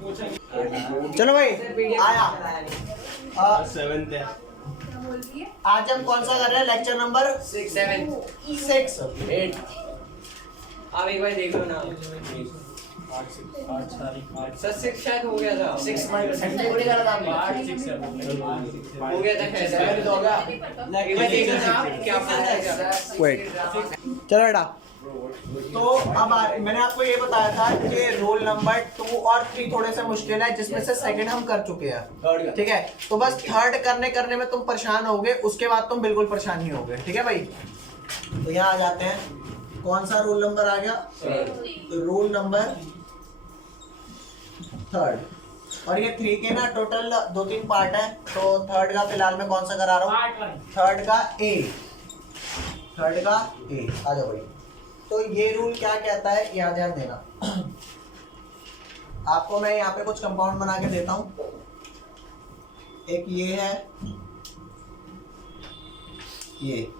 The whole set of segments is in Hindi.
चलो भाई आया। 7th है। आज हम कौन सा कर रहे हैं? Lecture number 6 7 6 8। आप एक बार देख लो ना। 8 सर 6 शायद हो गया था। 6 सेंटीमीटर का नाम है। 8 6 हो गया था शायद। 7 तो होगा। एक बार देख लो ना आप क्या फायदा है। वेट चलो बेटा। तो अब मैंने आपको ये बताया था कि रोल नंबर 2 और 3 थोड़े से मुश्किल है, जिसमें से सेकंड हम कर चुके हैं। ठीक है, तो बस थर्ड करने में तुम परेशान होगे, उसके बाद तुम बिल्कुल परेशान नहीं होगे। ठीक है भाई, तो यहाँ आ जाते हैं। कौन सा रोल नंबर आ गया? Roll number 3। और ये 3 के ना टोटल 2-3 पार्ट है, तो थर्ड का फिलहाल मैं कौन सा करा रहा हूँ? थर्ड का ए। आ जाओ भाई। तो ये रूल क्या कहता है, यहाँ ध्यान देना। आपको मैं यहाँ पे कुछ कंपाउंड बना के देता हूँ। एक ये है, ये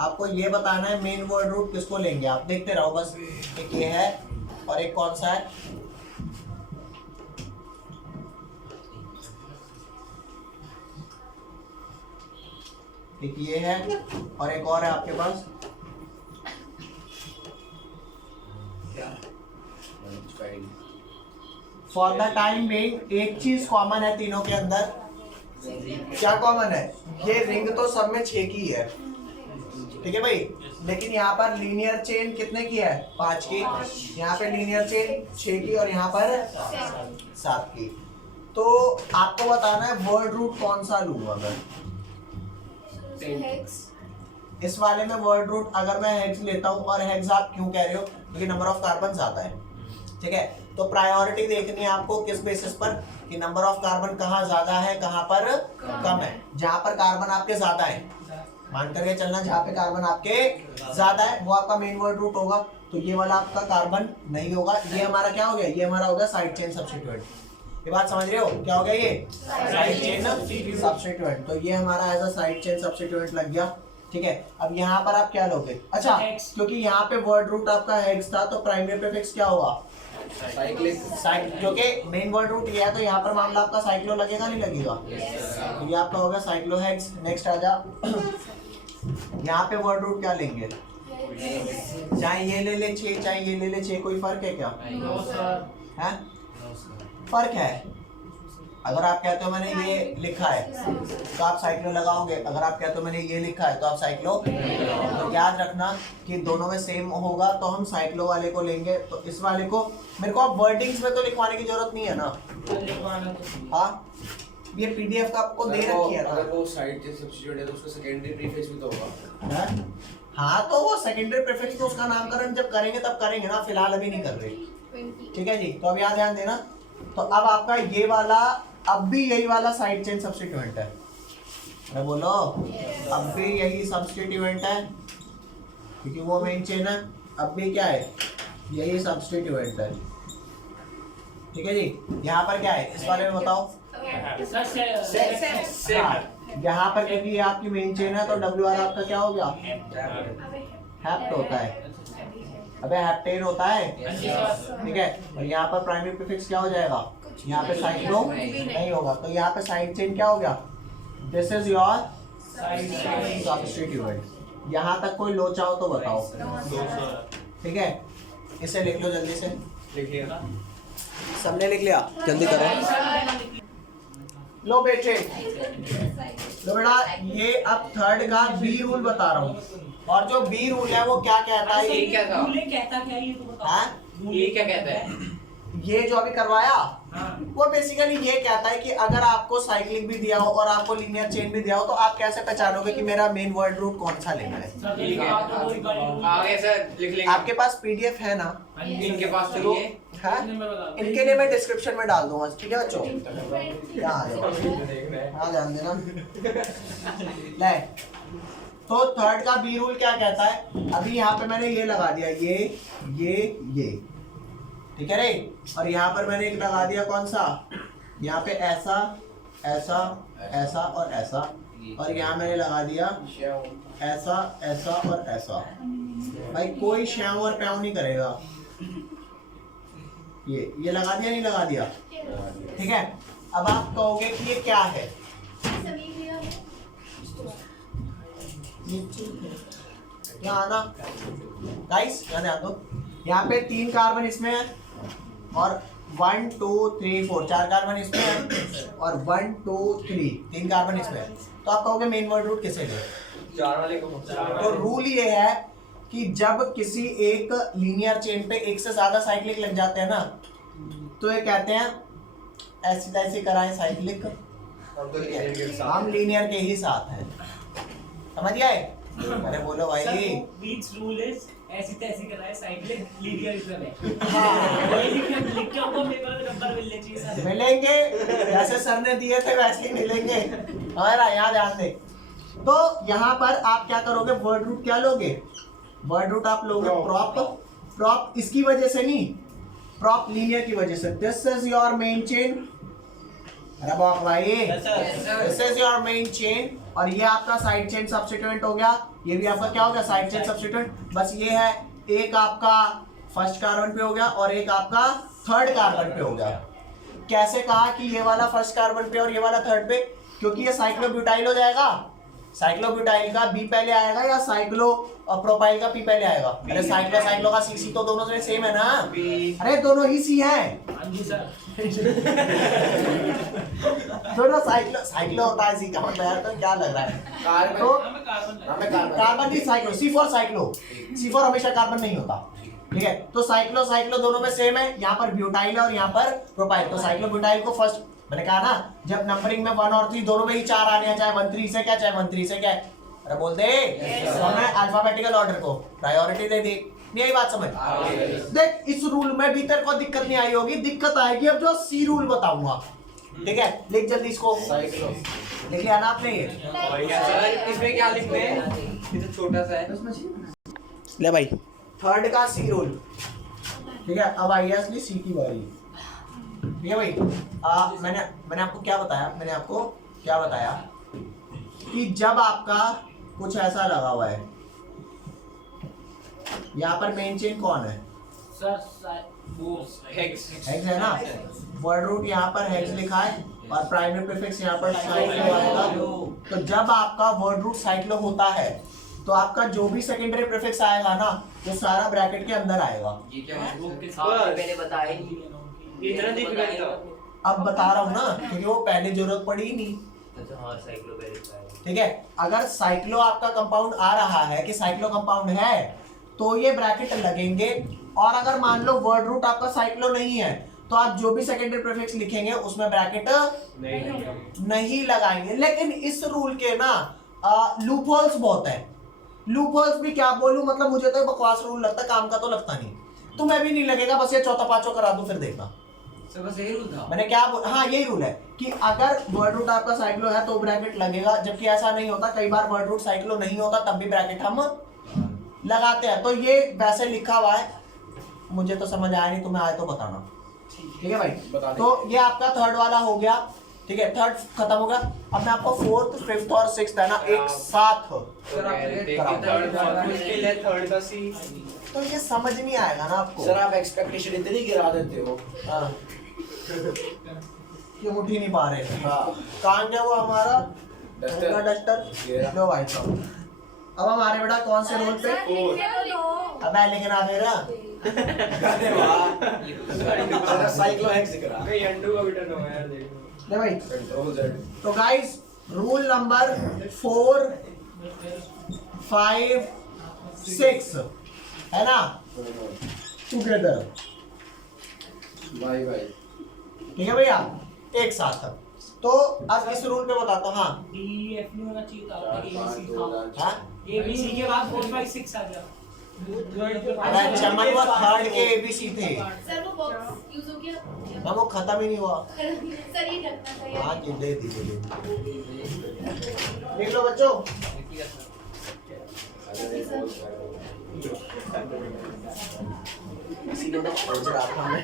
आपको ये बताना है मेन वर्ड रूट किसको लेंगे, आप देखते रहो बस। एक ये है और एक कौन सा है? एक ये है और एक और है आपके पास। फॉर द टाइम बीइंग एक चीज कॉमन है तीनों के अंदर। क्या कॉमन है? ये रिंग तो सब में 6 की है, ठीक है भाई, लेकिन यहाँ पर लीनियर चेन कितने की है? 5 की। यहाँ पे लीनियर चेन 6 की और यहाँ पर 7 की। तो आपको बताना है वर्ड रूट कौन सा लूंगा मैं। इस वाले में वर्ड रूट अगर मैं हेक्स लेता हूँ, और हेक्स आप क्यों कह रहे हो? क्योंकि नंबर ऑफ कार्बन ज्यादा है। ठीक है, तो प्रायोरिटी देखनी है आपको किस बेसिस पर, कि नंबर ऑफ कार्बन कहाँ ज्यादा है कहाँ पर कम है। जहाँ पर कार्बन आपके ज्यादा है, मान करके चलना, जहाँ पे कार्बन आपके ज्यादा है वो आपका मेन वर्ड रूट होगा। तो ये वाला आपका कार्बन नहीं होगा। ये हमारा क्या हो गया? ये हमारा हो गया साइड चेन सब्स्टिट्यूएंट। ये बात समझ रहे हो? क्या हो गया? ये साइड चेन सब्स्टिट्यूएंट। तो ये हमारा as a side chain substituent लग गया। ठीक है, अब यहाँ पर आप क्या लोगे? अच्छा, क्योंकि यहाँ पे वर्ड रूट आपका हेक्स था, तो प्राइमरी प्रीफिक्स क्या होगा? साइक्लिक। क्योंकि मेन वर्ड रूट ये है, तो यहाँ पर मामला आपका साइक्लो लगेगा नहीं लगेगा? तो ये आपका होगा साइक्लोहेक्स। नेक्स्ट आ जा। यहाँ पे वर्ड रूट क्या लेंगे? चाहे ये ले ले 6, चाहे ये ले ले 6, कोई फर्क है क्या? है फर्क है। अगर आप कहते हो मैंने ये लिखा है तो आप साइक्लो लगाओगे, अगर आप कहते हो मैंने ये लिखा है तो आप साइक्लो। तो याद रखना कि दोनों में सेम होगा, तो हम साइक्लो वाले को लेंगे। तो इस वाले को मेरे को अब वर्डिंग्स में तो लिखवाने की जरूरत नहीं है ना। हाँ, ये पीडीएफ का आपको दे रखी है ना। अगर वो साइड चेन सब्स्टिट्यूट है तो उसका सेकेंडरी प्रीफिक्स भी तो होगा। हाँ, तो वो सेकेंडरी प्रीफिक्स तो उसका नामकरण जब करेंगे तब करेंगे ना, फिलहाल अभी नहीं कर रहे। ठीक है जी, तो अब यहाँ ध्यान देना। तो अब आपका ये वाला, अब भी यही वाला साइड चेन सब्स्टिट्यूएंट है। अरे बोलो, अब भी यही सब्स्टिट्यूएंट है, क्योंकि वो मेन चेन है। अब भी क्या है? यही सब्स्टिट्यूएंट है। ठीक है जी, यहाँ पर क्या है इस वाले में बताओ? यहाँ पर क्योंकि ये आपकी मेन चेन है, तो WR आपका क्या हो गया? हैप्ट होता है। अबे हेप्टेन होता है। ठीक है, और यहाँ पर प्राइमरी प्रीफिक्स क्या हो जाएगा? यहाँ पे साइक्लो नहीं होगा, तो यहाँ पे साइड चेन क्या हो गया? This is your substituent. यहाँ तक कोई लोचा हो तो बताओ। ठीक है, इसे लिख लो जल्दी से। लिख लिया? सबने लिख लिया? जल्दी करो। लो बेटे, लो बेटा, ये अब थर्ड का बी रूल बता रहा हूँ। और जो बी रूल है वो क्या कहता है? ये क्या था? कहता क्या है ये तो बताओ। हाँ? ये क्या कहता है? ये जो अभी करवाया वो बेसिकली ये कहता है कि अगर आपको साइक्लिक भी दिया हो और आपको लीनियर चेन भी दिया हो, तो आप कैसे पहचानोगे कि मेरा मेन वर्ड रूट कौन सा लेना है? ठीक है, आगे सर लिख लेंगे। आपके पास पीडीएफ है ना? इनके पास तो ये है, इनके लिए मैं डिस्क्रिप्शन में डाल दूंगा। ठीक है बच्चों, यहाँ आ जाओ, हाँ ध्यान देना। ले, तो थर्ड का बी रूल क्या कहता है? अभी यहाँ पे मैंने ये लगा दिया, ये ठीक है रे, और यहाँ पर मैंने एक लगा दिया कौन सा? यहाँ पे ऐसा ऐसा ऐसा और ऐसा, और यहाँ मैंने लगा दिया ऐसा ऐसा और ऐसा। भाई कोई श्याम और प्याव नहीं करेगा। ये लगा दिया नहीं लगा दिया, ठीक है। अब आप कहोगे कि ये क्या है, यहाँ आना गाइस, यहाँ दो। यहाँ पे 3 कार्बन इसमें है और 1 2 3 4 4 कार्बन इसमें है और 1 2 3 3 कार्बन इसमें है। तो आप कहोगे मेन वर्ड रूट किसे ले, 4 वाले को। तो रूल ये है कि जब किसी एक लीनियर चेन पे एक से ज्यादा साइक्लिक लग जाते हैं ना, तो ये कहते हैं ऐसी तैसी कराएं साइक्लिक, हम लीनियर के ही साथ हैं, समझ आए? अरे बोलो भाई। Which rule is ऐसी तैसी कराए साइक्लिक लीनियरिज्म है। हाँ। वही लिख के आपको पेपर में नंबर मिलने चाहिए सारे। मिलेंगे, जैसे सर ने दिए थे वैसे ही मिलेंगे, हमारा यहाँ ध्यान दे। तो यहाँ पर आप क्या करोगे, वर्ड रूट क्या लोगे, वर्ड रूट आप लोगे प्रॉप, प्रॉप इसकी वजह से नहीं, प्रॉप लीनियर की वजह से। This is your main chain, अरे बाप भाई, this is your main chain, और ये आपका साइड चेन सब्स्टिट्यूएंट हो गया, ये भी आपका क्या हो गया, साइड चेन सब्स्टिट्यूएंट। बस ये है, एक आपका फर्स्ट कार्बन पे हो गया और एक आपका थर्ड कार्बन पे हो गया। कैसे कहा कि ये वाला फर्स्ट कार्बन पे और ये वाला थर्ड पे, क्योंकि ये साइक्लोब्यूटाइल हो जाएगा। साइक्लोब्यूटाइल का बी पहले आएगा या साइक्लो प्रोपाइल का पी पहले आएगा? अरे साइक्लो साइक्लो का सी तो दोनों से सेम है ना, अरे दोनों ही सी हैं। हाँ जी सर। दोनों साइक्लो साइक्लो होता है, सी का मतलब यार, तो क्या लग रहा है? तो कार्बन की साइक्लो, C4 साइक्लो, C4 हमेशा कार्बन नहीं होता, ठीक है। तो साइक्लो साइक्लो दोनों में सेम है, यहाँ पर ब्यूटाइल है और यहाँ पर प्रोपाइल। तो साइक्लो ब्यूटाइल को फर्स्ट, मैंने कहा ना जब नंबरिंग में 1 और 3 दोनों में ही 4 आने हैं, चाहे 1 3 से क्या, चाहे 1 3 से क्या। अरे बोल दे, हमने अल्फाबेटिकल ऑर्डर को प्रायोरिटी दे दी, नहीं आई बात समझ? देख इस रूल में भी तेरे को दिक्कत नहीं आई होगी, दिक्कत आएगी अब जो सी रूल बताऊंगा, ठीक है। लिख जल्दी इसको, साइक्लो लिख लिया ना आपने ये? सर इसमें क्या लिखते हैं, ये तो छोटा सा है। ले भाई, थर्ड का सी रूल, ठीक है। अब आई है असली सी की बारी, ठीक है भाई। मैंने आपको क्या बताया, मैंने आपको क्या बताया कि जब आपका कुछ ऐसा लगा हुआ है, यहाँ पर मेन चेन कौन है, सर वो हेक्स हेक्स है ना, वर्ड रूट यहाँ पर हेक्स लिखा है और प्राइमरी प्रीफिक्स यहाँ पर साइक्लो आएगा। तो जब आपका वर्ड रूट साइक्लो होता है तो आपका जो भी सेकेंडरी प्रीफिक्स आएगा ना, वो सारा ब्रैकेट के अंदर आएगा। ये क्या है, वो किस मैंने बताया ही नहीं, इतना डिफिकल्ट था। अब बता रहा हूँ ना, क्योंकि वो पहले जरूरत पड़ी ही नहीं, हाँ साइक्लो वेरीफाई, ठीक है। अगर साइक्लो आपका कंपाउंड आ रहा है कि साइक्लो कंपाउंड है, तो ये ब्रैकेट लगेंगे। और अगर मान लो वर्ड रूट आपका साइक्लो नहीं है, तो आप जो भी सेकेंडरी प्रीफिक्स लिखेंगे उसमें ब्रैकेट नहीं लगाएंगे। लेकिन इस रूल के ना लूप होल्स बहुत है। लूप होल्स भी क्या बोलूं, मतलब मुझे तो बकवास रूल लगता है, काम का तो लगता नहीं, तुम्हें भी नहीं लगेगा। बस ये चौथा पांचों करा दूं फिर देखना। बस यही रूल था। मैंने क्या हाँ यही रूल है कि अगर वर्ड रूट आपका साइक्लो है तो ब्रैकेट लगेगा, जबकि ऐसा नहीं होता। कई बार वर्ड रूट साइक्लो नहीं होता तब भी ब्रैकेट हम लगाते हैं। तो ये वैसे लिखा हुआ है, मुझे तो समझ आया नहीं, तुम्हें आए तो बताना, ठीक है भाई। तो ये आपका थर्ड वाला हो गया, ठीक है, थर्ड खत्म हो गया। अब मैं आपको फोर्थ, फिफ्थ और सिक्स्थ है ना एक साथ, थर्ड का सी, तो ये समझ नहीं आएगा ना आपको। सर आप एक्सपेक्टेशन इतनी गिरा देते हो। हाँ। क्यों उठ ही नहीं पा रहे थे? हाँ। कहाँ गया वो हमारा डस्टर। उनका डस्टर? लो भाई साहब, अब हमारे बेटा कौन से रोल पे? अब मैं लिखना मेरा अरे वाह, साइक्लो हेक्स दिख रहा। नहीं अंडू का बेटा नो यार, देखो ले भाई। Control Z. तो गाइस रूल नंबर 4 5 6 है ना, टुगेदर, भाई भाई ठीक है भैया, एक साथ। तो अब इस रूल पे बताता हूँ। हाँ डी एफ नहीं होना चाहिए था, ए बी सी था, हाँ? ए बी सी के बाद 4 5 6 आ गया। अरे चमन वो थर्ड के एबीसी थे, सर वो बॉक्स यूज हो गया, ना वो खत्म ही नहीं हुआ। सर ये रखना था हाँ यार। जी दे दीजिए, देख लो बच्चों। इसीलिए मैं सोच रहा था मैं,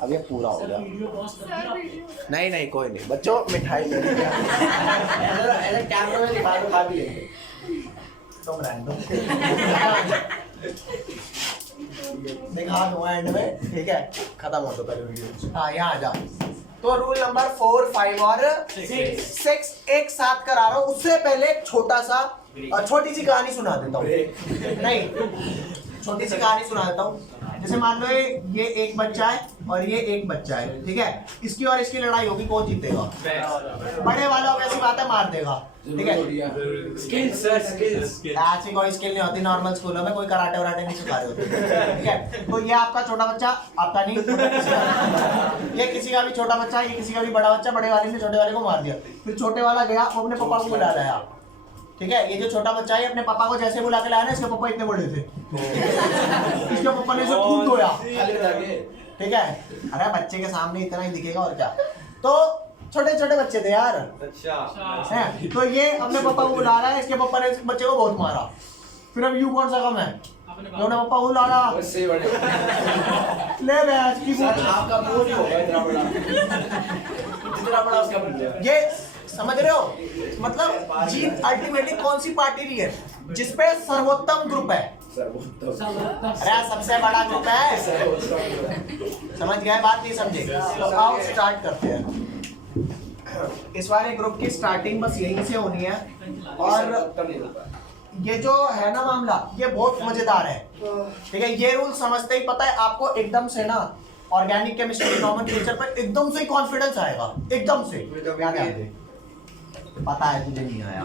अब ये पूरा हो गया। वीडियो पॉज कर दिया आपने। नहीं नहीं कोई नहीं बच्चों, मिठाई ले लीजिए। ऐसे कैमरे में दिखा दो, खा भी लेंगे तुम, रहने दो। दिखा दूंगा एंड में, ठीक है, खत्म हो तो पहले वीडियो। हाँ यहाँ आ जा। तो रूल नंबर 4, 5 और 6 एक साथ करा रहा हूँ। उससे पहले एक छोटा सा छोटी सी कहानी सुना देता हूँ। नहीं, छोटी सी कहानी सुना देता हूँ। जैसे मान लो ये एक बच्चा है और ये एक बच्चा है, ठीक है, इसकी और इसकी लड़ाई होगी, कौन जीतेगा? बड़े वाला हो, ऐसी बात है, मार देगा, ठीक है। Skills sir, skills. ऐसी कोई स्किल नहीं होती, नॉर्मल स्कूलों में कोई कराटे वराटे नहीं सिखा रहे होते, ठीक है। तो ये आपका छोटा बच्चा, आपका नहीं, ये किसी का भी छोटा बच्चा, ये किसी का भी बड़ा बच्चा, बड़े वाले ने छोटे वाले को मार दिया। फिर छोटे वाला गया, वो अपने पापा को बुला लाया, ठीक है। ये जो छोटा बच्चा है अपने पापा को जैसे बुला के लाया ना, इसके पापा इतने बड़े थे, इसके पापा ने इसे खूब धोया, ठीक है। अरे बच्चे के सामने इतना ही दिखेगा और क्या। तो छोटे छोटे बच्चे थे यार, अच्छा हैं। तो ये अपने पापा को बुला रहा है, इसके पापा ने इस बच्चे को बहुत मारा। फिर अब यू कौन सा कम है? अपने पापा को बुला रहा, उससे बड़े ले भैंस की सर आपका मुंह नहीं होगा इतना बड़ा, जितना बड़ा उसका मुंह है। ये समझ रहे हो? मतलब जीत अल्टीमेटली कौन सी पार्टी रही है? जिसपे सर्वोत्तम ग्रुप है। अरे सबसे बड़ा ग्रुप है, समझ गए बात? नहीं समझे? तो आओ स्टार्ट करते हैं। इस वाले ग्रुप की स्टार्टिंग बस यहीं से होनी है। और ये जो है ना मामला, ये बहुत मजेदार है, ठीक है। ये रूल समझते ही पता है आपको एकदम से ना ऑर्गेनिक केमिस्ट्री नॉमेनक्लेचर पर एकदम से कॉन्फिडेंस आएगा, एकदम से। पता है तुझे नहीं आया,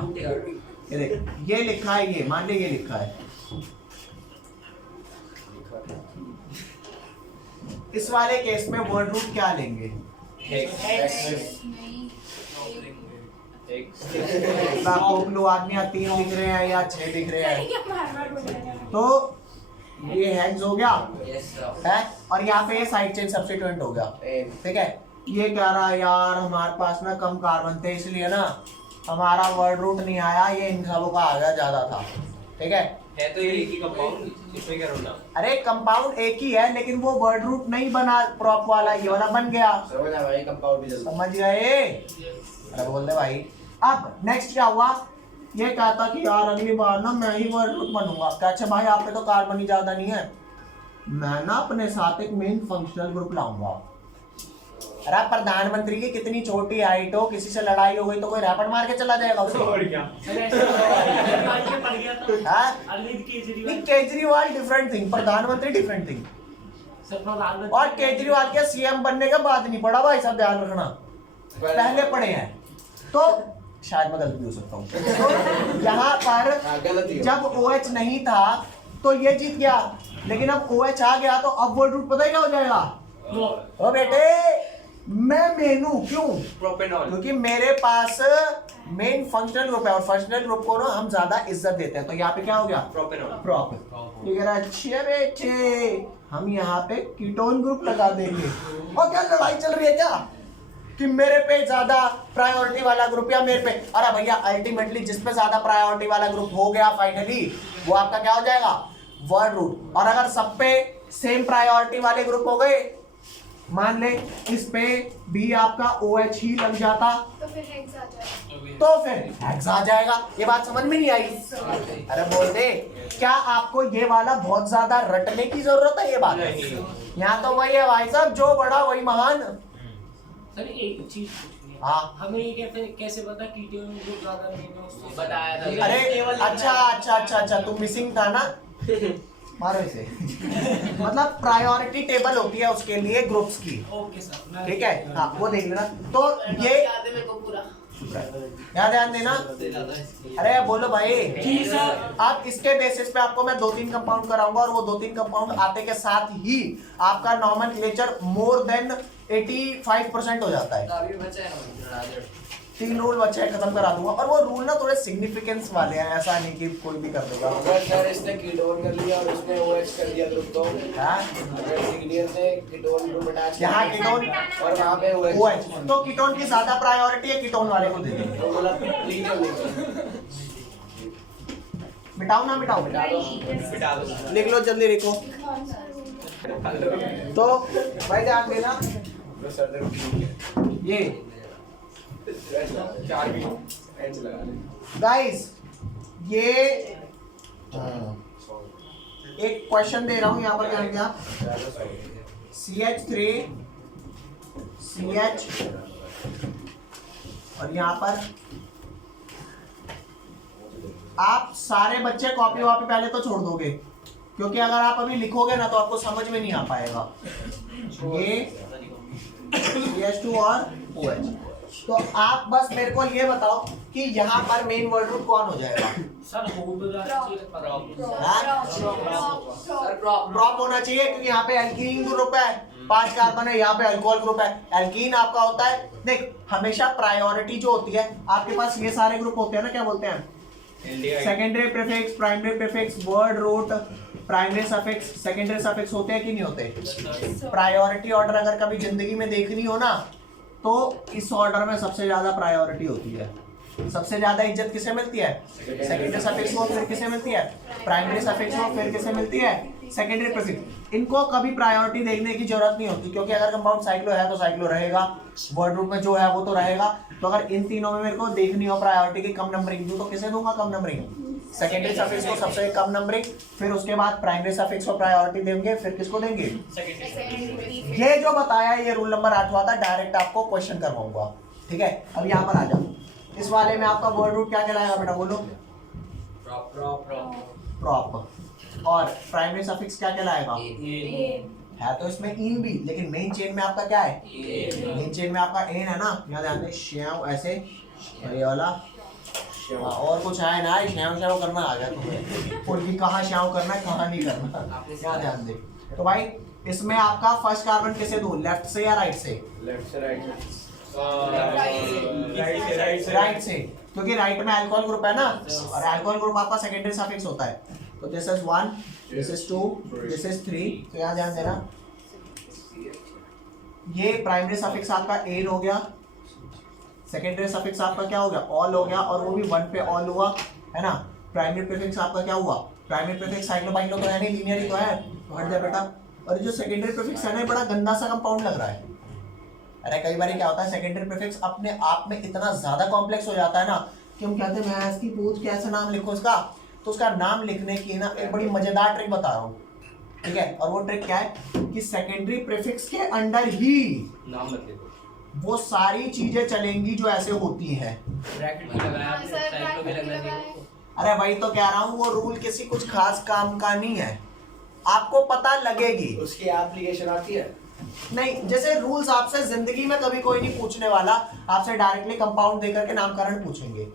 ये देख, ये लिखा है, ये मान ले ये लिखा है। इस वाले केस में वर्ड रूट क्या लेंगे? कोकलू आदमी या 3 दिख रहे हैं या 6 दिख रहे हैं, तो ये हेक्स हो गया है, और यहाँ पे ये साइड चेन सब्स्टिट्यूएंट हो गया, ठीक है। ये कह रहा है यार हमारे पास में कम कार्बन थे, इसलिए ना हमारा वर्ड रूट नहीं आया, ये इन सबों का आ गया, ज्यादा था, ठीक है। तो ये एक ही कंपाउंड, इसमें क्या होना? अरे कंपाउंड एक ही है, लेकिन वो वर्ड रूट नहीं बना प्रॉप वाला, ये वाला बन गया, समझा भाई? कंपाउंड भी जल्दी समझ गए? अरे बोल दे भाई। अब नेक्स्ट क्या हुआ? ये कहता कि यार अगली बार ना मैं ही वर्ड रूट बनूंगा। अच्छा भाई आप पे तो कार्बन ही ज्यादा नहीं है, मैं ना अपने साथ एक मेन फंक्शनल ग्रुप लाऊंगा। अरे प्रधानमंत्री की कितनी छोटी हाइट हो, किसी से लड़ाई हो गई तो कोई रैपट मार के चला जाएगा उसको। और क्या? हाँ? नहीं, केजरीवाल डिफरेंट थिंग, प्रधानमंत्री डिफरेंट थिंग। और केजरीवाल के सीएम बनने का बाद नहीं पड़ा भाई, सब ध्यान रखना, पहले पढ़े हैं। तो शायद मैं गलती हो सकता हूँ। तो यहाँ पर जब OH नहीं था तो ये जीत गया, लेकिन अब OH आ गया तो अब वर्ड रूट पता ही क्या हो जाएगा? ओ बेटे मैं मेनू, क्यों? प्रोपेनॉल। क्योंकि मेरे पास मेन फंक्शनल ग्रुप है, और फंक्शनल ग्रुप को ना हम ज्यादा इज्जत देते हैं। तो यहाँ पे क्या हो गया? प्रोपेनॉल। प्रॉप। अच्छे बेटे हम यहाँ पे कीटोन ग्रुप लगा देंगे। और क्या लड़ाई चल रही है क्या कि मेरे पे ज्यादा प्रायोरिटी वाला ग्रुप या मेरे पे? अरे भैया अल्टीमेटली जिस पे ज्यादा प्रायोरिटी वाला ग्रुप हो गया फाइनली, वो आपका क्या हो जाएगा? Word root. और अगर सब पे सेम प्रायोरिटी वाले ग्रुप हो गए, मान ले इस पे भी आपका OH ही लग जाता, तो फिर हेक्स आ जाएगा। तो फिर हेक्स आ जाएगा। ये बात समझ में नहीं आई? अरे बोल दे, क्या आपको ये वाला बहुत ज्यादा रटने की जरूरत है? ये बात यहाँ तो वही है भाई साहब, जो बड़ा वही महान। सर एक चीज पूछनी है, हाँ हमें ये कैसे पता कीटोन ग्रुप ज्यादा नहीं है? उसको बताया था। अरे अच्छा तुम मिसिंग था ना, मारो इसे। मतलब प्रायोरिटी टेबल होती है उसके लिए ग्रुप्स की, ओके सर, ठीक है। हाँ वो देख लेना। तो ये याद है मेरे को पूरा। यहाँ ध्यान देना। अरे बोलो भाई। जी सर। आप इसके बेसिस पे आपको मैं 2-3 कंपाउंड कराऊंगा, और वो 2-3 कंपाउंड आते के साथ ही आपका नॉमेनक्लेचर मोर देन 85% हो जाता है। अभी बचा है ना 3 रूल बचे हैं, खत्म करा दूंगा। और वो रूल ना थोड़े सिग्निफिकेंस वाले हैं, ऐसा नहीं कि कोई भी कर देगा। अगर सर इसने कीटोन कर लिया और उसने OH कर दिया ग्रुप, तो हाँ? अगर सिग्निफिकेंस ने कीटोन ग्रुप अटैच यहाँ कीटोन और वहाँ पे OH, तो कीटोन की ज्यादा प्रायोरिटी है, कीटोन वाले को दे देंगे। तो मतलब लीगल नहीं। मिटाओ ना मिटाओ, बिठा दो। लिख लो जल्दी, लिखो। तो भाई ध्यान देना, सर ये 4 भी एंड लगा ले। गाइस ये एक क्वेश्चन दे रहा हूं यहाँ पर, क्या क्या CH3 CH और यहाँ पर आप सारे बच्चे कॉपी वॉपी पहले तो छोड़ दोगे, क्योंकि अगर आप अभी लिखोगे ना तो आपको समझ में नहीं आ पाएगा। ये CH2 और OH, तो आप बस मेरे को ये बताओ कि यहाँ पर मेन वर्ड रूट कौन हो जाएगा? सर हो तो जाना चाहिए प्रॉप होना चाहिए, क्योंकि यहाँ पे एल्कीन ग्रुप है, 5 कार्बन है, यहाँ पे अल्कोहल ग्रुप है। एल्कीन आपका होता है, देख हमेशा प्रायोरिटी जो होती है, आपके पास ये सारे ग्रुप होते हैं ना, क्या बोलते हैं? Secondary prefix, primary prefix, word root, primary suffix, secondary suffix होते हैं कि नहीं होते? प्रायोरिटी ऑर्डर अगर कभी जिंदगी में देखनी हो ना, तो इस ऑर्डर में सबसे ज्यादा प्रायोरिटी होती है। सबसे ज्यादा इज्जत किसे मिलती है? सेकेंडरी सफिक्स को, फिर किसे मिलती है? प्राइमरी सफिक्स को, फिर किसे मिलती है? Secondary prefix. इनको कभी प्रायोरिटी देखने की जरूरत नहीं होती, क्योंकि अगर कंपाउंड साइक्लो है तो साइक्लो रहेगा, वर्ड रूट में जो है वो तो रहेगा। तो अगर इन तीनों में मेरे को देखनी हो प्रायोरिटी की कम नंबरिंग दूं, तो किसे दूंगा कम नंबरिंग? सेकेंडरी सफिक्स को सबसे कम नंबरिंग, फिर उसके बाद प्राइमरी सफिक्स को प्रायोरिटी देंगे, फिर किसको देंगे? ये जो बताया ये रूल नंबर 8 था, डायरेक्ट आपको क्वेश्चन करवाऊंगा, ठीक है। अब यहाँ पर आ जाओ, इस वाले में आपका वर्ड रूट क्या कहलाएगा बेटा, बोलो? प्रॉप। और प्राइमरी सफिक्स क्या कहलाएगा? है तो इसमें इन भी, लेकिन मेन चेन में आपका क्या है? मेन चेन में आपका एन है ना, यहाँ ध्यान दे, श्याम ऐसे, ये वाला और कुछ है ना, श्याम श्याम करना आ गया तुम्हें, फुल भी कहाँ श्याम करना है कहाँ नहीं करना, क्या ध्यान दे। तो भाई इसमें आपका फर्स्ट कार्बन किसे दूं, लेफ्ट से या राइट से? लेफ्ट से राइट राइट से, क्योंकि राइट में अल्कोहल ग्रुप है ना, और अल्कोहल ग्रुप आपका सेकेंडरी सफिक्स होता है। तो this is 1, this is 2, this is 3। तो यहाँ ध्यान देना, ये प्राइमरी सफिक्स आपका एन हो गया, सेकेंडरी सफिक्स आपका क्या हो गया? ऑल हो गया, और वो भी 1 पे ऑल हुआ, है ना। प्राइमरी प्रीफिक्स आपका क्या हुआ? प्राइमरी प्रीफिक्स साइक्लो बाइक्लो तो है नहीं, लीनियर ही तो है, हट जा बेटा। और जो सेकेंडरी प्रीफिक्स है ना, बड़ा गंदा सा कंपाउंड लग रहा है। अरे कई बार क्या होता है, सेकेंडरी प्रीफिक्स अपने आप में इतना ज्यादा कॉम्प्लेक्स हो जाता है ना, कि हम कहते हैं मैं इसकी पूछ कैसे नाम लिखूं इसका। तो उसका नाम लिखने की ना एक बड़ी मजेदार ट्रिक बता रहा हूँ, ठीक है। और वो ट्रिक क्या है कि सेकेंडरी प्रीफिक्स के अंडर ही नाम मत लिखो, वो सारी चीजें चलेंगी जो ऐसे होती हैं। ब्रैकेट भी लगाया आपने, साइक्लो भी लगाया। अरे वही तो कह रहा हूँ, वो रूल किसी कुछ खास काम का नहीं है, आपको पता लगेगी। उसकी एप्लीकेशन आती है नहीं, जैसे रूल्स आपसे जिंदगी में कभी कोई नहीं पूछने वाला, आपसे डायरेक्टली कंपाउंड देकर के नामकरण पूछेंगे,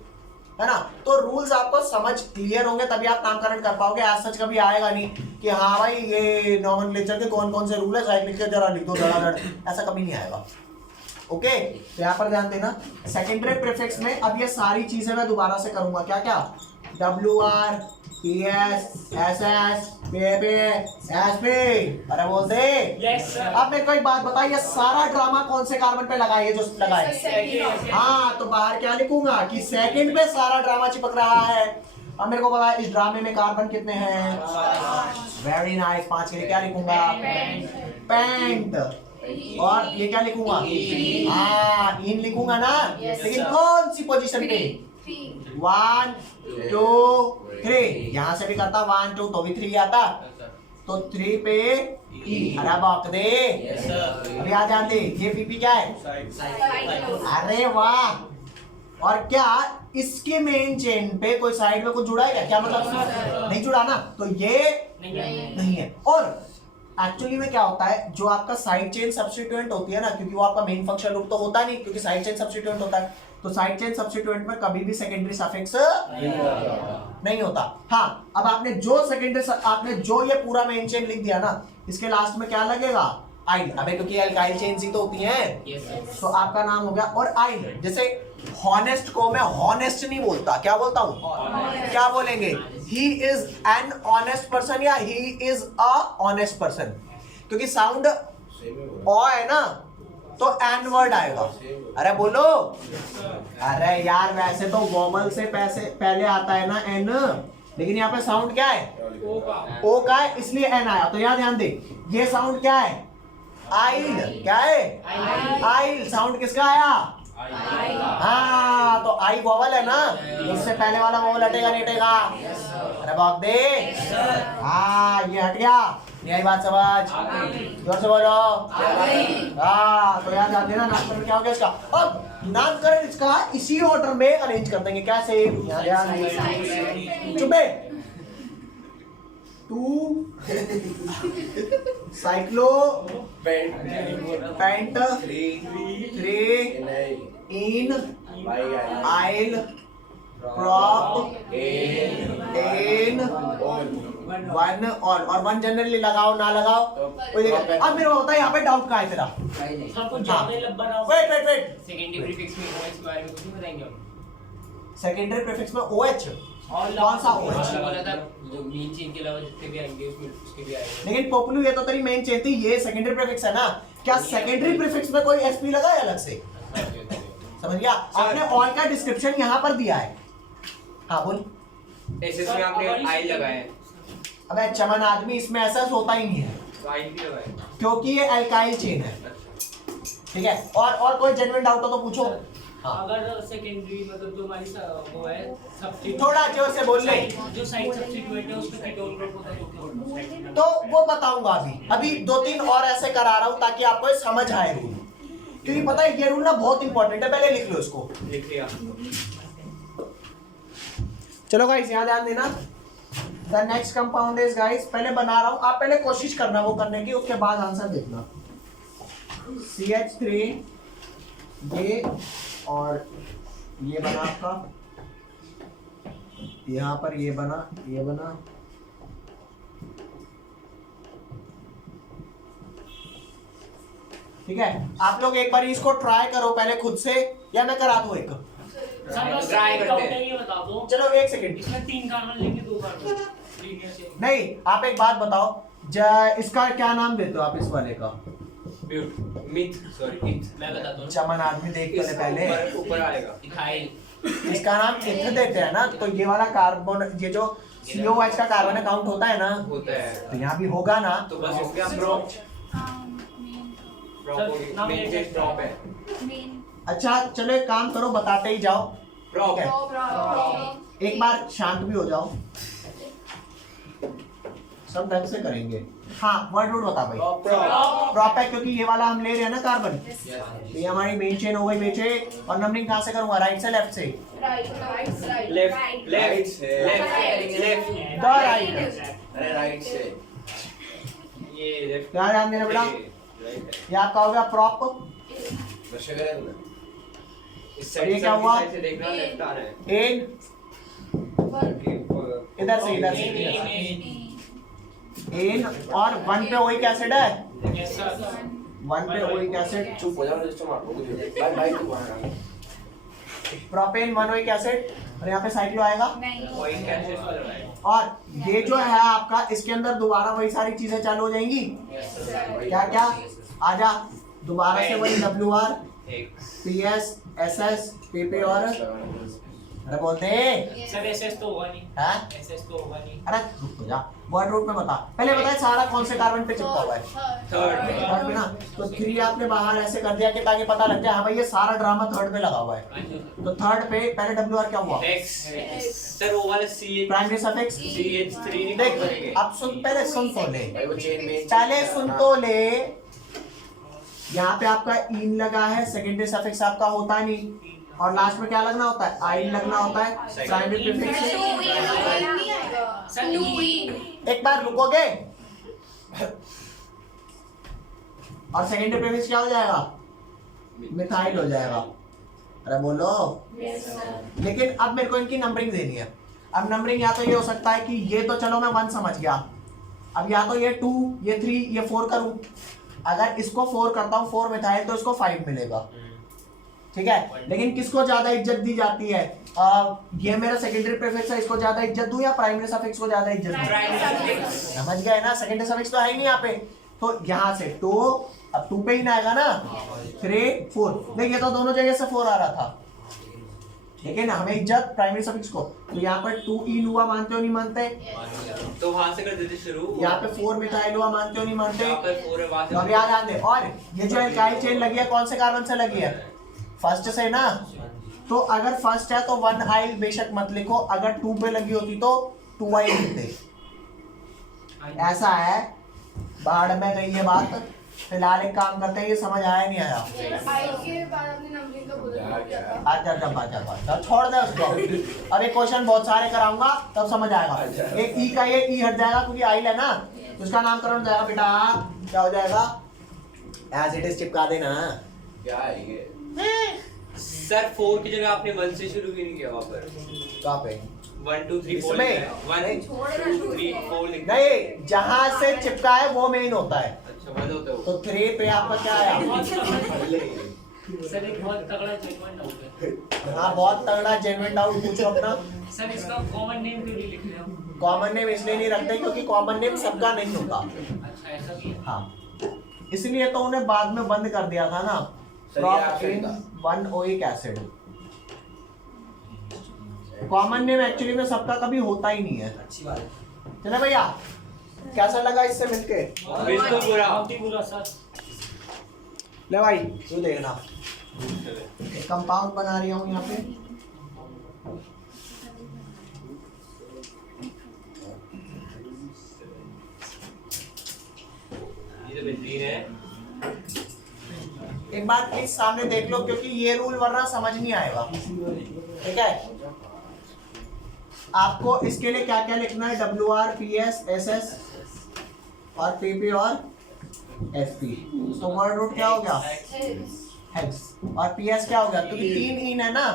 है ना। तो रूल्स आपको समझ क्लियर होंगे तभी आप नामकरण कर पाओगे। आज सच कभी आएगा नहीं कि हाँ भाई ये नॉमेनक्लेचर के कौन कौन से रूल है, साइक्लिक के जरा लिख दो धड़ाधड़, ऐसा कभी नहीं आएगा। ओके, तो यहाँ पर ध्यान देना, सेकेंडरी प्रीफिक्स में अब ये सारी चीजें मैं दोबारा से करूंगा, क्या क्या? WR, PS, SS, PP, SP। अरे बोल दे। Yes sir. अब मेरे को एक बात बताइए, ये सारा ड्रामा कौन से कार्बन पे लगाए जो लगाए? हाँ, तो बाहर क्या लिखूंगा कि सेकंड पे सारा ड्रामा चिपक रहा है। अब मेरे को पता है इस ड्रामे में कार्बन कितने हैं? Very nice. 5 के लिए क्या लिखूंगा? पेंट। और ये क्या लिखूंगा? हाँ, इन लिखूंगा ना, लेकिन कौन सी पोजीशन पे? 1 2 3। यहाँ से भी करता 1 2 तो भी 3 आता, तो 3 पे E। अरे बाप दे, अभी आ जाते। ये PP क्या है? अरे वाह। और क्या इसके मेन चेन पे कोई साइड में कुछ जुड़ा है क्या? क्या मतलब नहीं जुड़ा ना, तो ये नहीं है। और एक्चुअली में क्या होता है, जो आपका साइड चेन सब्स्टिट्यूएंट होती है ना, क्योंकि वो आपका मेन फंक्शनल ग्रुप तो होता नहीं, क्योंकि साइड चेन सब्स्टिट्यूएंट होता है, तो साइड चेन सब्स्टिट्यूएंट में कभी भी सेकेंडरी सफिक्स नहीं होता। हाँ, अब आपने जो ये पूरा मेन चेन लिख दिया ना, इसके लास्ट में क्या लगेगा? आइल। अबे क्योंकि अल्काइल चेन्स ही तो होती हैं, तो आपका नाम हो गया। और आइल, जैसे हॉनेस्ट को मैं हॉनेस्ट नहीं बोलता, क्या बोलता हूँ? क्या बोलेंगे? He is an honest person या he is a honest person, क्योंकि साउंड ओ है ना, तो एन वर्ड आएगा। अरे बोलो। अरे यार वैसे तो वॉवल से पहले आता है ना एन, लेकिन यहाँ पे साउंड क्या है? ओ का है, इसलिए एन आया। तो यहाँ ध्यान दे, ये साउंड क्या है? आइल। क्या है? आइल। साउंड किसका आया? हाँ, तो आई वॉवल है ना, इससे पहले वाला वॉवल हटेगा नहीं हटेगा? अरे भाग दे। हाँ ये हट गया, ये आई बात समझ, जोर से बोलो। हाँ तो याद आते ना नामकरण क्या हो गया इसका। अब नामकरण इसका इसी ऑर्डर में अरेंज कर देंगे, कैसे, चुपे, 2 साइक्लो पेंट 3 इन आइल प्रॉप एन 1 और 1 जनरली लगाओ ना लगाओ कोई दिक्कत। अब मेरे को बता यहाँ पे डाउट कहाँ है तेरा। सब कुछ ज्यादा लंबा ना हो। वेट सेकेंडरी प्रीफिक्स में OH के बारे में कुछ नहीं बताएंगे हम। सेकेंडरी प्रीफिक्स में OH और कौन सा OH OH? बोला था जो मेन चेन के अलावा जितने भी आएंगे उसमें उसके भी आएंगे। लेकिन पोपलू ये तो तेरी मेन चेन थी, ये सेकेंडरी प्रीफिक्स है ना। क्या सेकेंडरी प्रीफिक्स में कोई SP लगा है अलग से? समझ गया? आपने ऑल का डिस्क्रिप्शन यहाँ पर दिया है। हाँ बोल। एसएस में आपने आई लगाए हैं, अबे चमन आदमी, इसमें ऐसा होता ही नहीं है तो आई भी लगाए क्योंकि ये अल्काइल चेन है। ठीक है, और कोई जेन्युइन डाउट हो तो पूछो। हाँ अगर सेकेंडरी मतलब जो हमारी वो है सब्स्टिट्यूट, थोड़ा जोर से बोल ले। जो साइड सब्स्टिट्यूट है उसमें कीटोन ग्रुप होता है तो क्या होता है? तो वो बताऊंगा अभी 2-3 और ऐसे करा रहा हूं ताकि आपको ये समझ आए रूल। क्योंकि पता है ये रूल ना बहुत इंपॉर्टेंट है, पहले लिख लो इसको। लिख लिया। चलो गाइस यहाँ ध्यान देना। The next compound is guys, पहले बना रहा हूं, आप पहले कोशिश करना वो करने की, उसके बाद आंसर देखना। CH3 ये और ये बना आपका, यहाँ पर ये बना, ये बना, ठीक है। आप लोग एक बार इसको ट्राई करो पहले खुद से, या मैं करा दूं एक। सर बस ट्राई करते हैं। ये बता दो, चलो 1 सेकंड। इसमें 3 कार्बन लेंगे 2 कार्बन लीनियर से। नहीं, आप एक बात बताओ, इसका क्या नाम देते हो आप इस वाले का? मैं बताता हूँ। चमन आदमी देख पहले ऊपर आएगा इथाइल। इसका नाम इथ देते हैं ना, तो ये वाला कार्बन, ये जो COH का कार्बन काउंट होता है ना, होता है, तो यहाँ भी होगा ना। तो बस इसके हम ड्रॉप मेन चेन ड्रॉप है। अच्छा चलो एक काम करो, बताते ही जाओ। ड्रॉप ठीक है, एक बार शांत भी हो जाओ, सब ढंग से करेंगे। हाँ वर्ड रूट बता भाई। प्रॉप है क्योंकि ये वाला हम ले रहे हैं ना कार्बन, तो ये हमारी मेन चेन हो गई बेचे। और नंबरिंग कहाँ से करूंगा, राइट से लेफ्ट से? Left left left the right. अरे राइट से ये लेफ्ट क्या ध्यान देना बेटा, राइट ये आपका हो गया प्रॉप। नशे करें ना। इस और साइड ये क्या हुआ? से देखना लेफ्ट आ रहा है। एन इधर से इधर से एन, और 1 पे ओइक एसिड है, 1 पे ओइक एसिड, चुप हो जाओ, रजिस्टर मार दो। भाई भाई तू वहां प्रोपेन 1 ओइक एसिड, और यहाँ पे साइक्लो आएगा। वही कैसे वाला है। और ये जो है आपका, इसके अंदर दोबारा वही सारी चीजें चालू हो जाएंगी। क्या क्या आजा, दोबारा से वही WR एक PS SS PP और अरे बोलते सर एसएस तो होगा नहीं, हैं? एसएस तो होगा नहीं। अरे रुक जा, वर्ड रूट में बता, पहले बताए सारा कौन से कार्बन पे चिपका हुआ है। थर्ड थर्ड पे ना, तो 3 आपने बाहर ऐसे कर दिया कि ताकि पता लग जाए हाँ भाई ये सारा ड्रामा थर्ड पे लगा हुआ है। तो थर्ड पे पहले WR क्या हुआ, एक्स सर वो वाला CH प्राइमरी सफिक्स। CH3 नहीं देख करेंगे। अब सुन, पहले सुन तो ले, भाई वो चेन में पहले सुन तो ले। यहाँ पे आपका इन लगा है, सेकेंडरी सफिक्स आपका होता नहीं, और लास्ट में क्या लगना होता है, आइन लगना होता है। प्राइमरी प्रीफिक्स, एक बार रुकोगे, और सेकेंडरी प्रीफिक्स क्या हो जाएगा, मिथाइल हो जाएगा। अरे बोलो। लेकिन अब मेरे को इनकी नंबरिंग देनी है। अब नंबरिंग या तो ये हो सकता है कि ये तो चलो मैं 1 समझ गया, अब या तो ये 2, ये 3, ये 4 करूं। अगर इसको 4 करता हूँ 4 मिथाइल, तो इसको 5 मिलेगा, ठीक है। लेकिन किसको ज्यादा इज्जत दी जाती है, ये मेरा सेकेंडरी प्रीफिक्स है, इसको ज्यादा इज्जत दूं या प्राइमरी सफिक्स को ज्यादा इज्जत दूं? समझ गए ना, सेकेंडरी सफिक्स तो है ही नहीं यहाँ पे, तो यहाँ से 2, अब 2 पे ही ना आएगा ना, 3 4। देखिए तो दोनों जगह से 4 आ रहा था, लेकिन हमें इज्जत प्राइमरी सफिक्स को। तो यहाँ पर 2 इन हुआ, मानते हो नहीं मानते? तो वहां से कर देते शुरू। यहाँ पे 4 मिथाइल हुआ, मानते हो नहीं मानते? यहाँ पर 4 है, वहां तो अब से याद आते। और ये जो एल्काइल चेन लगी है कौन से कार्बन से लगी है, फर्स्ट से ना। तो अगर फर्स्ट है तो 1 आइल बेशक मत लिखो, अगर 2 पे लगी होती तो 2i लिखते। ऐसा है, बाहर में गई ये बात। फिलहाल एक काम करते हैं, ये समझ आया नहीं आया? आई के बाद आपने नंबरिंग का बोला क्या था? अच्छा छोड़ दे उसको। अब एक क्वेश्चन बहुत सारे कराऊंगा तब समझ आएगा। एक ई का ये ई हट जाएगा क्योंकि आई है ना, तो उसका नामकरण हो जाएगा बेटा, क्या हो जाएगा? एज इट इज चिपका देना। क्या है ये? सर 4 की जगह आपने 1 से शुरू क्यों नहीं किया वहाँ पर? कहाँ पे? 1 2 3 4 इसमें? 1 2 3 4 लिखा है। नहीं, जहां से चिपका है वो मेन होता है। अच्छा 1 होता है वो। तो 3 पे आपका क्या आया? सर एक बहुत तगड़ा जेन्युइन डाउट है। हाँ, बहुत तगड़ा जेन्युइन डाउट पूछो अपना। सर इसका कॉमन नेम क्यों नहीं लिख रहे हो? कॉमन नेम इसलिए नहीं रखते क्योंकि कॉमन नेम सबका नहीं होता। अच्छा ऐसा भी है। हाँ, इसलिए तो उन्हें बाद में बंद कर दिया था ना, इन 1-ओइक एसिड। कॉमन नेम एक्चुअली में सबका कभी होता ही नहीं है। अच्छी बात है। चले भैया, कैसा लगा इससे मिलके? बिल्कुल बुरा। बहुत ही बुरा सर। ले भाई तू देखना, कंपाउंड बना रही हूँ यहाँ पे। ये तो बेंजीन है। एक बार प्लीज सामने देख लो क्योंकि ये रूल वरना समझ नहीं आएगा। ठीक है, आपको इसके लिए क्या क्या लिखना है? WR PS SS और PP और FP। तो वर्ड रूट क्या हो गया? हेक्स। और PS क्या हो गया? क्योंकि 3 इन है ना,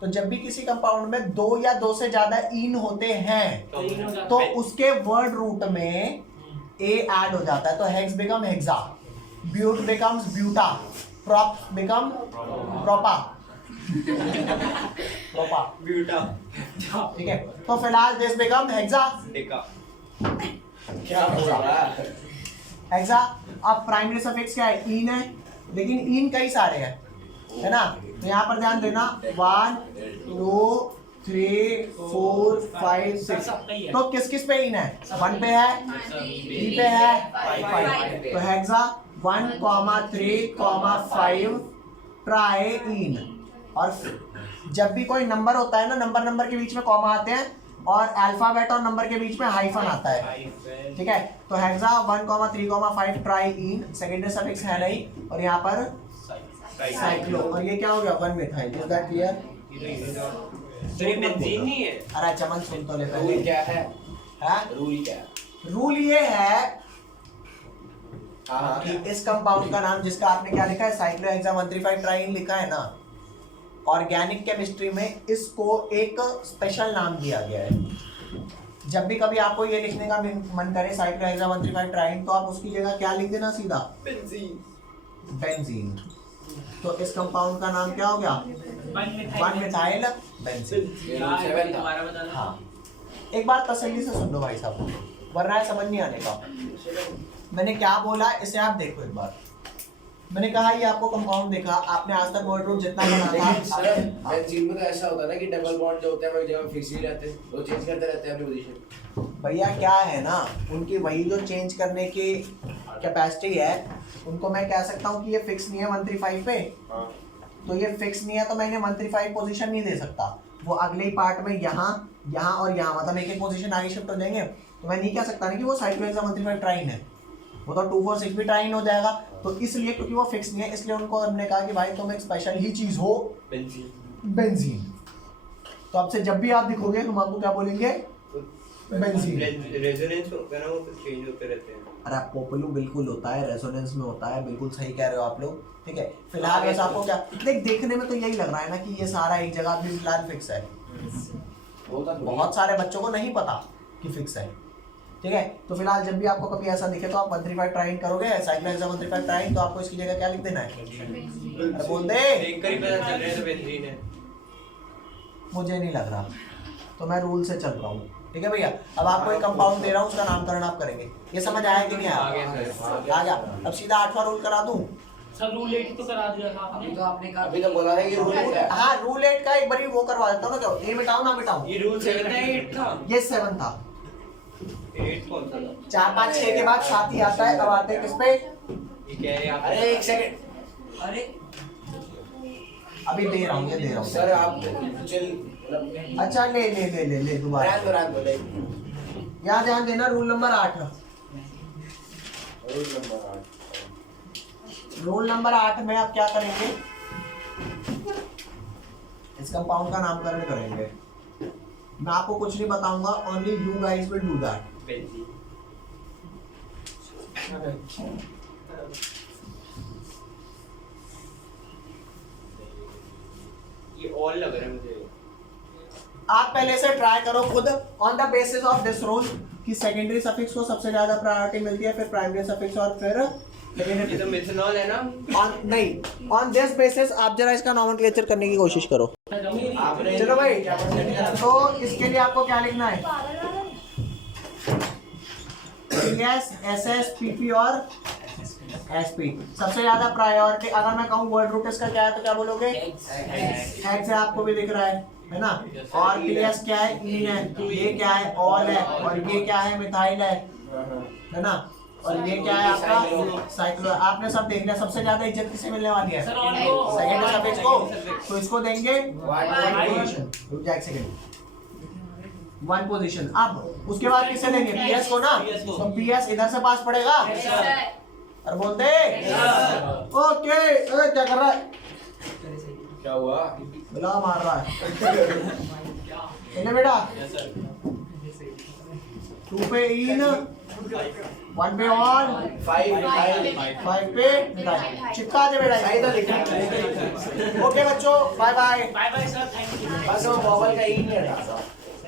तो जब भी किसी कंपाउंड में 2 या 2 से ज्यादा इन होते हैं तो उसके वर्ड रूट में A ऐड हो जाता है। तो hex become hexa, but becomes buta, prop become propa propa buta. ठीक है, तो फिलहाल दिस बिकम हेक्सा डेका। क्या बोल रहा है? हेक्सा। अब प्राइमरी सफिक्स क्या है? इन है, लेकिन इन कई सारे हैं, है ना? तो यहाँ पर ध्यान देना, 1 2 3 4 5 6। तो किस किस पे इन है? 1 पे है, 3 पे है, 5। तो हेक्सा 1, 3, 5 ट्राई इन। और जब भी कोई नंबर होता है ना, नंबर के बीच में कॉमा आते हैं और अल्फाबेट और नंबर के बीच में हाइफन आता है। ठीक है, तो hexa 1, 3, 5 try in, secondary suffix है नहीं, और यहाँ पर साइक्लो। और ये क्या हो गया? 1 मिथाइल। Is that clear? तो ये बेंजीन नहीं है। अरे चमन सुन तो ले रूल पहले। क्या है? हाँ? रूल क्या है? रूल ये है हाँ कि इस कंपाउंड का नाम, जिसका आपने क्या लिखा है, साइक्लोहेक्सामेथ्रिफाइड ट्राइन लिखा है ना, ऑर्गेनिक केमिस्ट्री में इसको एक स्पेशल नाम दिया गया है। जब भी कभी आपको ये लिखने का मन करे साइक्लोहेक्सामेथ्रिफाइड ट्राइन, तो आप उसकी जगह क्या लिख देना? सीधा बेंजीन। तो इस कंपाउंड का नाम क्या हो गया? 1 मिथाइल बेंजीन। हमारा बताना। हाँ, एक बार तसल्ली से सुन लो भाई साहब, वरना समझ नहीं आने का। मैंने क्या बोला इसे आप देखो एक बार। मैंने कहा ये आपको कंपाउंड देखा, आपने आज तक वर्ड रूट जितना पढ़ा लेकिन था। सर बेंजीन में तो ऐसा होता है ना कि डबल बॉन्ड जो होते हैं वो एक जगह फिक्स ही रहते हैं, वो चेंज करते रहते हैं अपनी पोजीशन। भैया क्या है ना, उनकी वही जो चेंज करने की कैपेसिटी है, उनको मैं कह सकता हूँ कि ये फिक्स नहीं है 135 पे। तो ये फिक्स नहीं है तो मैं इन्हें 135 पोजीशन नहीं दे सकता। वो अगले ही पार्ट में यहाँ यहाँ और यहाँ, मतलब एक एक पोजीशन आगे शिफ्ट हो जाएंगे। तो मैं नहीं कह सकता ना कि वो साइक्लोहेक्सामेथ्रिफाइड ट्राइन है, वो तो 2,4,6 भी ट्राइन हो जाएगा। तो इसलिए क्योंकि वो फिक्स नहीं है, इसलिए उनको हमने कहा कि भाई तुम एक स्पेशल ही चीज हो, बेंजीन। तो अब से जब भी आप दिखोगे हम आपको क्या बोलेंगे? बेंजीन। रेजोनेंस होता है ना, वो चेंज होते रहते हैं। अरे पोपलू बिल्कुल होता है, रेजोनेंस में होता है, बिल्कुल सही कह रहे हो आप लोग। ठीक है, फिलहाल बस आपको क्या देखने में तो यही लग रहा है ना कि ये सारा एक जगह भी फिलहाल फिक्स है। बहुत सारे बच्चों को नहीं पता कि फिक्स है। ठीक है, तो फिलहाल जब भी आपको कभी ऐसा दिखे तो आप 135 ट्राइन करोगे, साइक्लोहेक्सामेथ्रिफाइड ट्राइन, तो आपको इसकी जगह क्या लिख देना है? अरे बोल दे। देखकर ही पता चल रहा है तो बेंजीन है। मुझे नहीं लग रहा, तो मैं रूल से चल रहा हूँ। ठीक है भैया, अब आपको एक कंपाउंड दे रहा हूँ, उसका नामकरण आप करेंगे। ये समझ आया कि नहीं आया? आ गया। अब सीधा 8वां रूल करा दूं? सर रूल 8 तो करा दिया था आपने। तो आपने कहा अभी तो बोला था कि रूल क्या है? हाँ, रूल 8 का एक बारी वो करवा देता हूँ ना। क्या ये मिटाऊं ना मिटाऊं? ये रूल 7 था 8 था? ये 7 था। 8 कौन सा था? 4 5 6 के बाद 7 ही आता है। अब आते हैं किस पे? ये कह रहे हैं आप? अरे एक सेकंड, अरे अभी दे रहा हूँ, ये दे रहा हूँ सर आप चिल मतलब अच्छा ले ले ले ले ले दोबारा। रहने दो यहाँ ध्यान देना, रूल नंबर 8। रूल नंबर 8 में आप क्या करेंगे, इस कंपाउंड का नामकरण करेंगे। मैं आपको कुछ नहीं बताऊंगा, only you guys will do that. ये ऑल लग रहा है मुझे। आप पहले से ट्राई करो खुद on the basis of this rule कि सेकेंडरी सफिक्स को सबसे ज्यादा प्रायोरिटी मिलती है, फिर प्राइमरी सफिक्स और फिर ये तो मिथनॉल है ना। नहीं, ऑन दिस बेसिस आप जरा इसका नॉमेनक्लेचर करने की कोशिश करो। चलो भाई, तो इसके लिए आपको क्या लिखना है, PS, SS, PP और SP। सबसे ज्यादा प्रायोरिटी अगर मैं कहूँ वर्ड रूट इसका क्या है तो क्या बोलोगे, X है, आपको भी दिख रहा है ना। और PS क्या है, E है, ये क्या है, ऑल है, और ये क्या है, मिथाइल है ना। और ये क्या है आपका साइक्लो। आपने सब देख लिया, सबसे ज्यादा इज्जत किसे मिलने वाली है, सेकंड सफिक्स को, तो इसको देंगे 1 पोजीशन। अब उसके बाद किसे देंगे, PS को ना, तो PS इधर से पास पड़ेगा और बोल दे ओके। क्या कर रहा है, क्या हुआ, बिला मार रहा है बेटा। 2 पे इन, 1 पे ऑन, 5 पे चिपका दे बेटा, सही तो लिखा। ओके बच्चों, bye bye. Bye bye sir, thank you. बस वो बॉबल का ही नहीं हटा।